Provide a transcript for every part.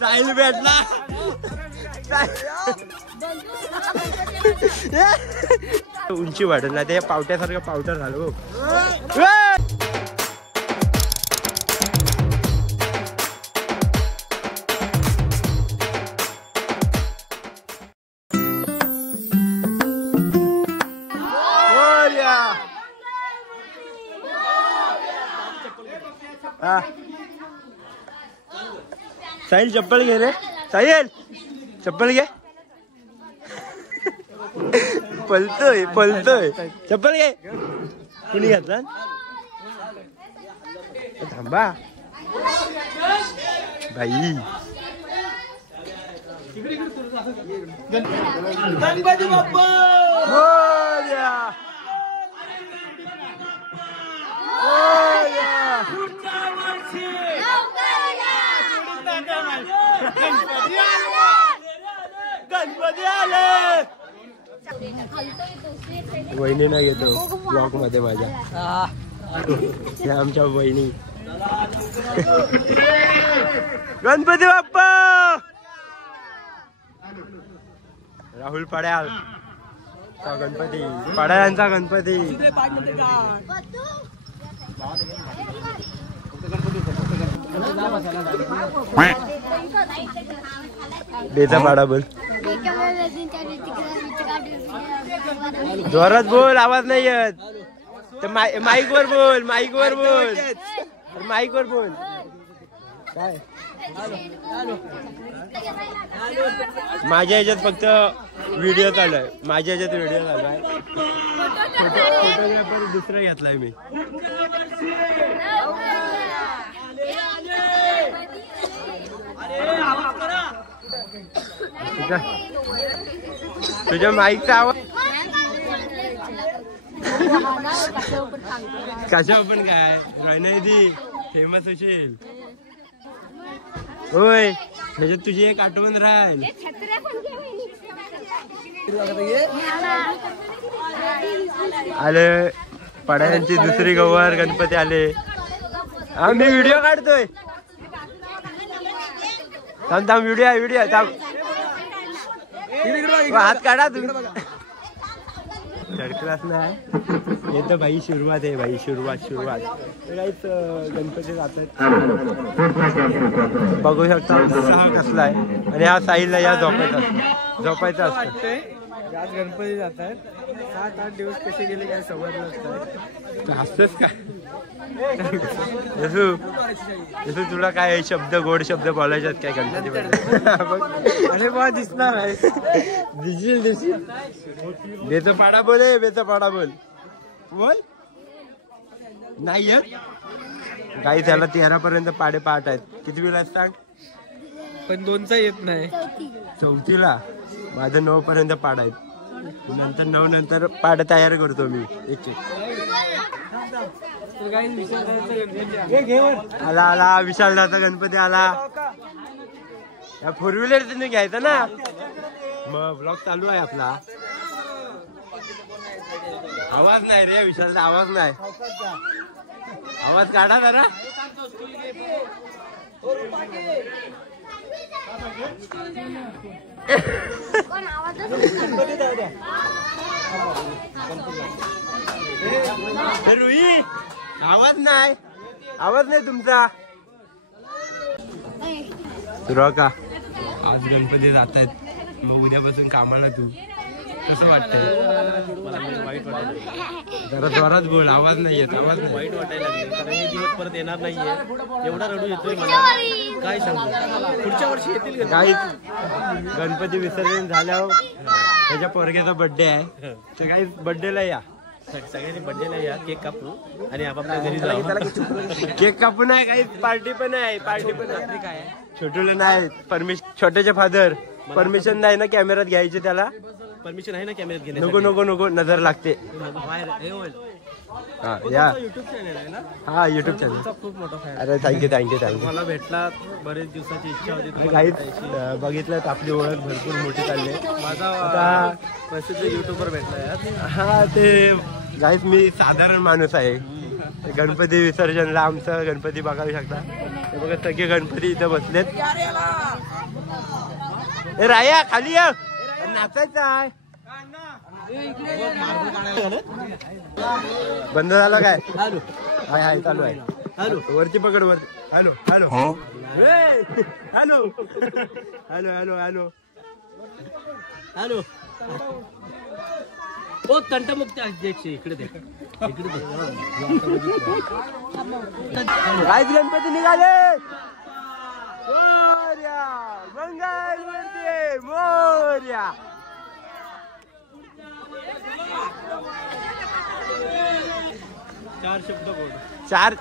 साहिल भेटला उंची वाढला ते पावट्यासारखं पावटर झालं. साहिल चप्पल घे रे. साहिल चप्पल घे. पलतोय पलतोय. चप्पल घे. कुणी घातला थांबा बाई. गणपती बाप्पा मोरया. गणपती आले. वहिनी ना घेतो ब्लॉक मध्ये माझ्या. आमच्या वहिनी. गणपती बाप्पा. राहुल पड्याल गणपती. पड्यालांचा गणपती. बेचा पाडा बोल. जोरात बोल. आवाज नाही येत. तर माईक वर बोल. माईक वर बोल. माईक वर बोल. काय माझ्या ह्याच्यात फक्त व्हिडिओ चालू आहे. माझ्या ह्याच्यात व्हिडिओ चालू आहे. फोटोग्राफर दुसरं घेतलाय मी. तुझ्या माईकचा आवाज कशावर पण काय रणैदी फेमस होशील. होय त्याच्यात तुझी एक आठवण राहील. आले पड्यांची दुसरी गवर गणपती आले. आम्ही व्हिडिओ काढतोय. थांब थांब. व्हिडिओ आहे व्हिडिओ. थांब हात काढा तुम्ही. थर्ड क्लास नाही येतं भाई. सुरुवात आहे भाई. सुरुवात काहीच गणपती जातात. बघू शकता उत्साह कसला आहे. आणि हा साहिलला या झोपायचं असतं. आज गणपती जात आहेत. 7-8 दिवस कसे गेले काय समजलं असतं. असतंच काय जसू तुला काय शब्द गोड शब्द बोलायच्यात काय गणपतीमध्ये. अरे बा दिसणार आहे. दिसशील. बेचा पाडा बोले. बेचा पाडा बोल. बोल नाही काही. त्याला 13 पर्यंत पाडे पाठ आहेत. किती वेळा सांग. पण 2चा येत नाही. 4थीला. माझं 9 पर्यंत पाड आहेत. नंतर 9 नंतर पाड तयार करतो मी एक. आला आला विशालदाचा गणपती आला. या 4 व्हीलर तुम्ही घ्यायचा ना. मग ब्लॉग चालू आहे आपला. आवाज नाही रे विशालचा. आवाज नाही. आवाज काढा जरा. रुई आवाज नाही. आवाज नाही तुमचा. सुरू का आज गणपती जात आहेत. मग उद्यापासून कामाला तू कसं वाटतंय. जरा जोरात बोल. आवाज नाही येत. आवाज नाही. वाईट वाटायला लागले कारण हे दिवस परत येणार नाहीये. एवढा रडू येतोय मला काय सांगू. पुढच्या वर्षी येतील काही. गणपती विसर्जन झाल्यावर त्याच्या पोरग्याचा बर्थडे आहे. तर काही बर्थडेला या. सगळ्यांनी बर्थडेला या. केक कापू आणि आपापल्या घरी जाऊ. केक कापू नाही काही. पार्टी पण आहे. पार्टी पण रात्री काय छोटूला नाही छोट्याचे फादर परमिशन नाही ना कॅमेऱ्यात घ्यायचे. त्याला परमिशन आहे ना कॅमेऱ्यात घेणे. नको नको नको नजर लागते. या युट्यूब चॅनल आहे ना. हा युट्यूब चॅनल खूप मोठा फॅन. अरे थँक्यू. मला भेटला. बरेच दिवसाची इच्छा होती. काहीच बघितलं आपली ओळख भरपूर मोठी चालली. माझा आता प्रसिद्ध युट्यूबर भेटला यार. हा ते गाईस मी साधारण माणूस आहे. गणपती विसर्जनला आमचं गणपती बघावू शकता. हे बघा सगळे गणपती इथं बसलेत. राया खाली या, नाचायचं आहे. बंद झालं काय? हाय हाय चालू आहे. हॅलो वरती पकड वरती. Hello hello hello hello hello hello hello. ओ तंटमुक्त अध्यक्ष इकडे दे, इकडे दे. काय गणपती निघाले. मोरया मंगल मूर्ती मोरया. चार शब्द बोल. चार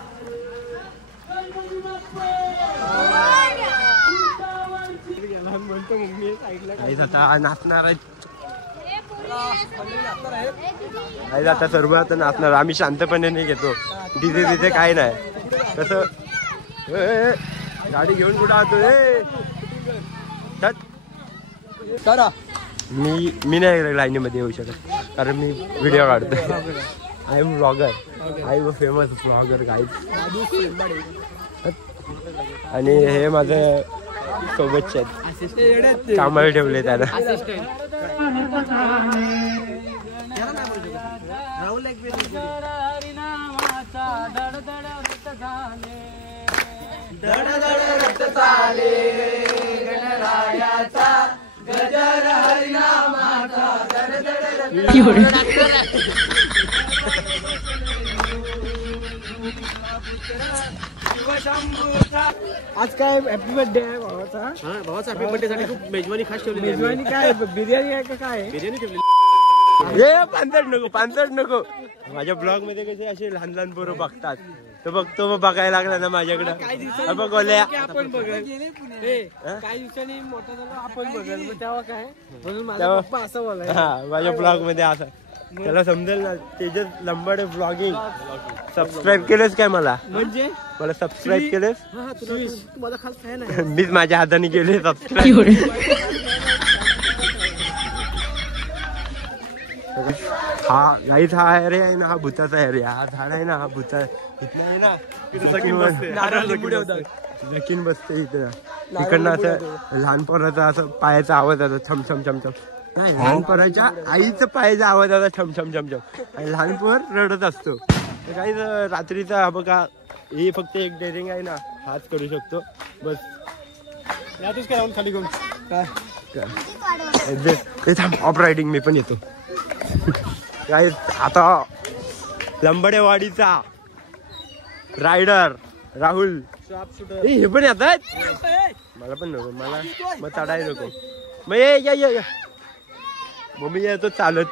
म्हणतो मम्मी आता नाचणार आहेत. आता सर्व आता नाचणार. आम्ही शांतपणे नाही घेतो. तिथे तिथे काय नाही कसं. गाडी घेऊन कुठं आहोत. मी नाही लाईनीमध्ये येऊ शकत कारण मी व्हिडिओ काढतो. I am blogger. I am a famous blogger guys. आणि हे माझं सोबतचे आहेत, कामाला ठेवले त्याला. आज काय हॅपी बर्थडे आहे भावाचा. भावाचा हॅपी बर्थडे साठी खूप मेजवानी खास ठेवली. मेजवानी काय बिर्याणी आहे का काय? बिर्याणी ठेवली. पानसट नको. माझ्या ब्लॉग मध्ये कसे असे लहान लहान पोरं बघतात. तो बघतो मग बघायला लागला ना माझ्याकडे. आपण बघायला काही दिवसांनी मोठा झाला आपण बघायला तेव्हा काय म्हणून माझा पप्पा असं बोलाय. माझ्या ब्लॉग मध्ये असं त्याला समजेल ना. तेजस लंबाडे ब्लॉगिंग. सबस्क्राईब केलेस काय मला? म्हणजे मला सबस्क्राईब केलेस? तुम्हाला खास फॅन आहे. मीच माझ्या हाताने केले सबस्क्राईब. हा गाईच हा एरिया आहे ना, हा भूताचा एरिया. हा झाड आहे ना, हा भूता इथं आहे ना. जकीन बसते इथं. इकडनं असं लहान पोराचा असं पायाचा आवाज येतो छम छम छम छम. नाही लहान पोराच्या आईचा पायाचा आवाज येतो छम छम छम छम. आणि लहान पोर रडत असतो. काही रात्रीचा बघा हे फक्त एक डेअरिंग आहे ना, हाच करू शकतो बस. यातच काय खाली घेऊन काय थांब. ऑफ रायडिंग मी पण येतो. काय आता लंबडेवाडीचा रायडर राहुल हे पण येतात. मला पण नको. मला मग चढाय नको. मग ये मग मी येतो चालत.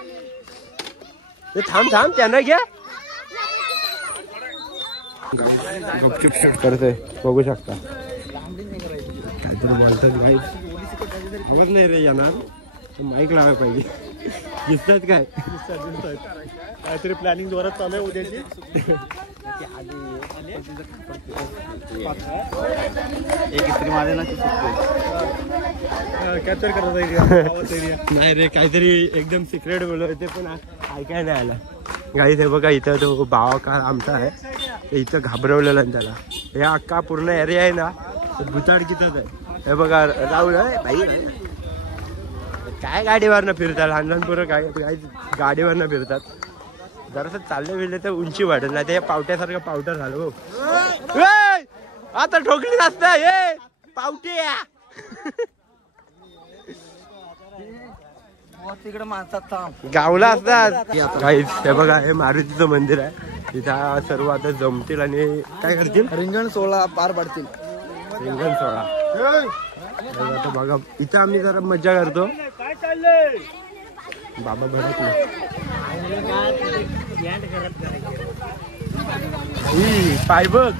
थांब त्यांना घ्या. गपचूप शूट करतोय बघू शकता. काहीतरी बोलतात भाई. आवाज नाही रे येणार. माईक लावायला पाहिजे. दिसतात काय? काहीतरी प्लॅनिंग जोरात चालू आहे उद्याची. कॅप्चर करत नाही रे. काहीतरी एकदम सिक्रेट बोलवते पण ऐकाय नाही आला. गाईत हे बघा इथं तो भावा का आमचा आहे. इथं घाबरवलेला त्याला. हे अख्खा पूर्ण एरिया आहे ना भुताड कितीच आहे. हे बघा राहुल आहे भाई. काय गाडीवरनं फिरतात लहान लहान पोरं. काय गाडीवरनं फिरतात. जरासं चालले फिरले तर उंची वाढत नाही. ते पावट्यासारखं पावटर झालं हो. आता ठोकली नसतं हे पावट्या. तिकडे माणसात गावला असतात. काहीच हे बघा हे मारुतीचं मंदिर आहे. इथं सर्व आता जमतील आणि काय करतील. रिंगण सोहळा पार पडतील. रिंगण सोहळा आता बघा. इथं आम्ही जरा मज्जा करतो. बाबा भरत पाय बघ.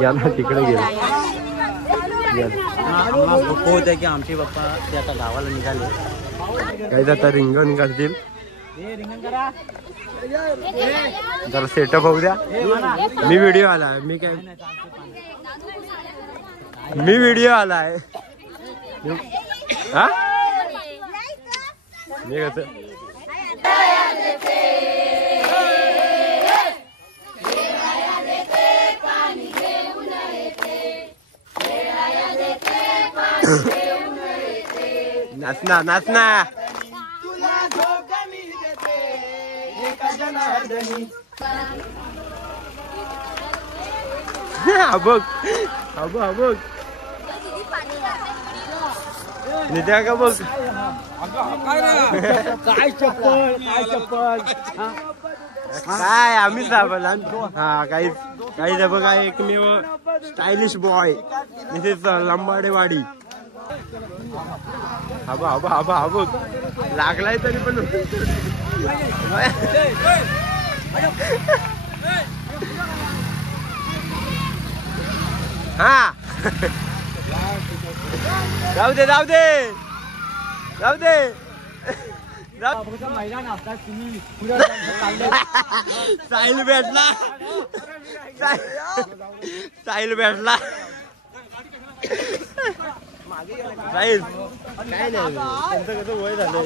गेला तिकडे गेला. होत आहे की आमचे बाप्पा ते आता गावाला निघाले. काय आता रिंगण करतील. जरा सेटअप होऊ द्या. मी व्हिडिओ आला. मी व्हिडिओ आलाय. हा मी कसं नाचना नाचना. बघ बघ नित्या का बघ. काय चप्पल काय चप्पल. काय आम्ही सापडला. हा काहीच काहीच बघा एकमेव स्टायलिश बॉय मिसेस लंबाडेवाडी. हबा हबा हबा हबा लागलाय तरी पण. हा जाऊ दे जाऊ दे जाऊ दे. मैदान असतात तुम्ही. साहिल भेटला. साहिल भेटला. साहिल काय नाही त्यांचं कसं वय झालं.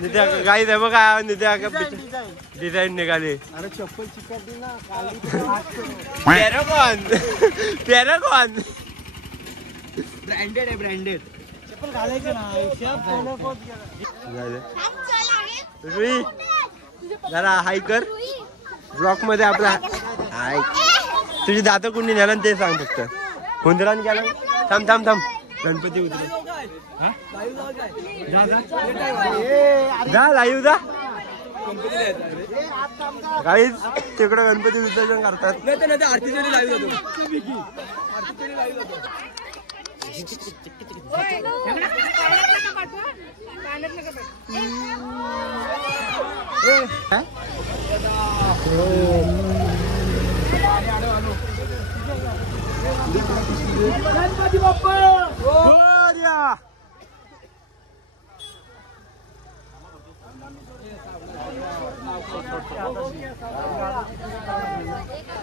नित्या काही नाही बघा. नित्या डिझाईन निघाली. अरे चप्पल चिकटली ना. पॅरागॉन पॅरागॉन ब्रँडेड आहे ब्रँडेड. चप्पल घालायचं ना. रुई जरा हाय कर. ब्लॉक मध्ये आपला हाय. तुझी दात कुणी नेला ते सांग फक्त. हुंदरान गेला. थांब थांब थांब. गणपती उतरे जा लाईव्ह जा. काहीच तिकडं गणपती विसर्जन करतात. आरतीसाठी लाईव्ह जातो. गणपती बाप्पा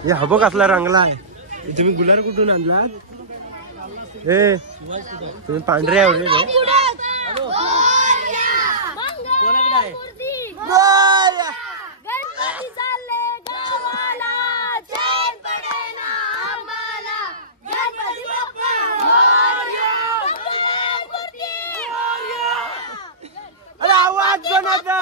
हे हबो कसला रंगला आहे. तुम्ही गुलाल कुठून आणलात. हे तुम्ही पांढरे आवडले. अरे आवाज बनवता.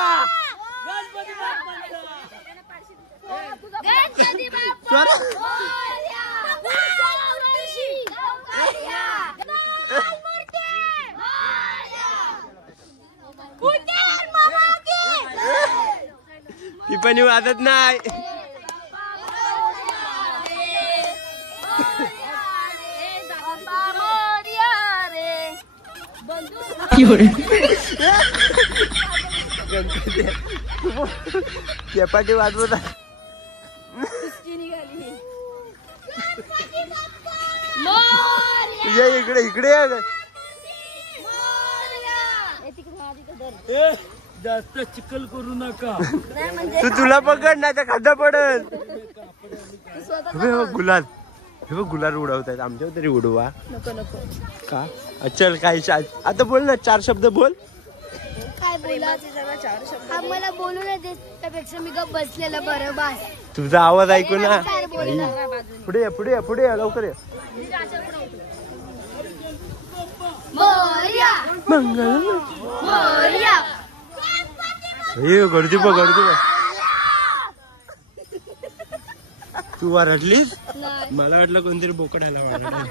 ती पण वाजत नाही. चपाटी वाजवत. तुझ्या इकडे इकडे जास्त चिखल करू नका. तू तुला पकड नाही तर खड्डा पडल. गुलाल हे बघ गुलाल उडवतायत. आमच्यावर तरी उडवा. नको नको का चल काय आता बोल ना. 4 शब्द बोल. काय बोलायचं. आम्हाला बोलू नाही देत त्यापेक्षा मी गप बसलेलं बरं. बास तुझा आवाज ऐकू ना. पुढे पुढे पुढे लवकर ये. मंगल गर्दी बघ गर्दी बघ. तू रडलीस. मला वाटलं कोणतरी बोकड आला मला.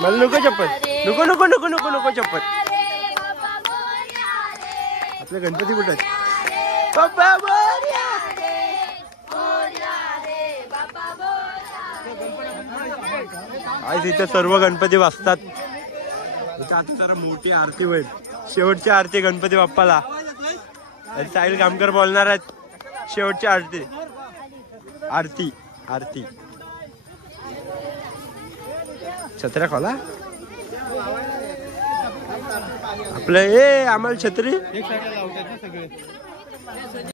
मला नको चप्पल. नको नको नको नको नको चप्पल. आपल्या गणपती कुठे बाप्पा मोरया. आज इथे सर्व गणपती वाजतात. आता जरा मोठी आरती होईल. शेवटची आरती गणपती बाप्पाला. साहिल कामकर बोलणार आहेत. शेवटची आरती आरती आरती. छत्र्या खोला. आपलं हे आम्हाला छत्री एक साईडला लावतात ना सगळे.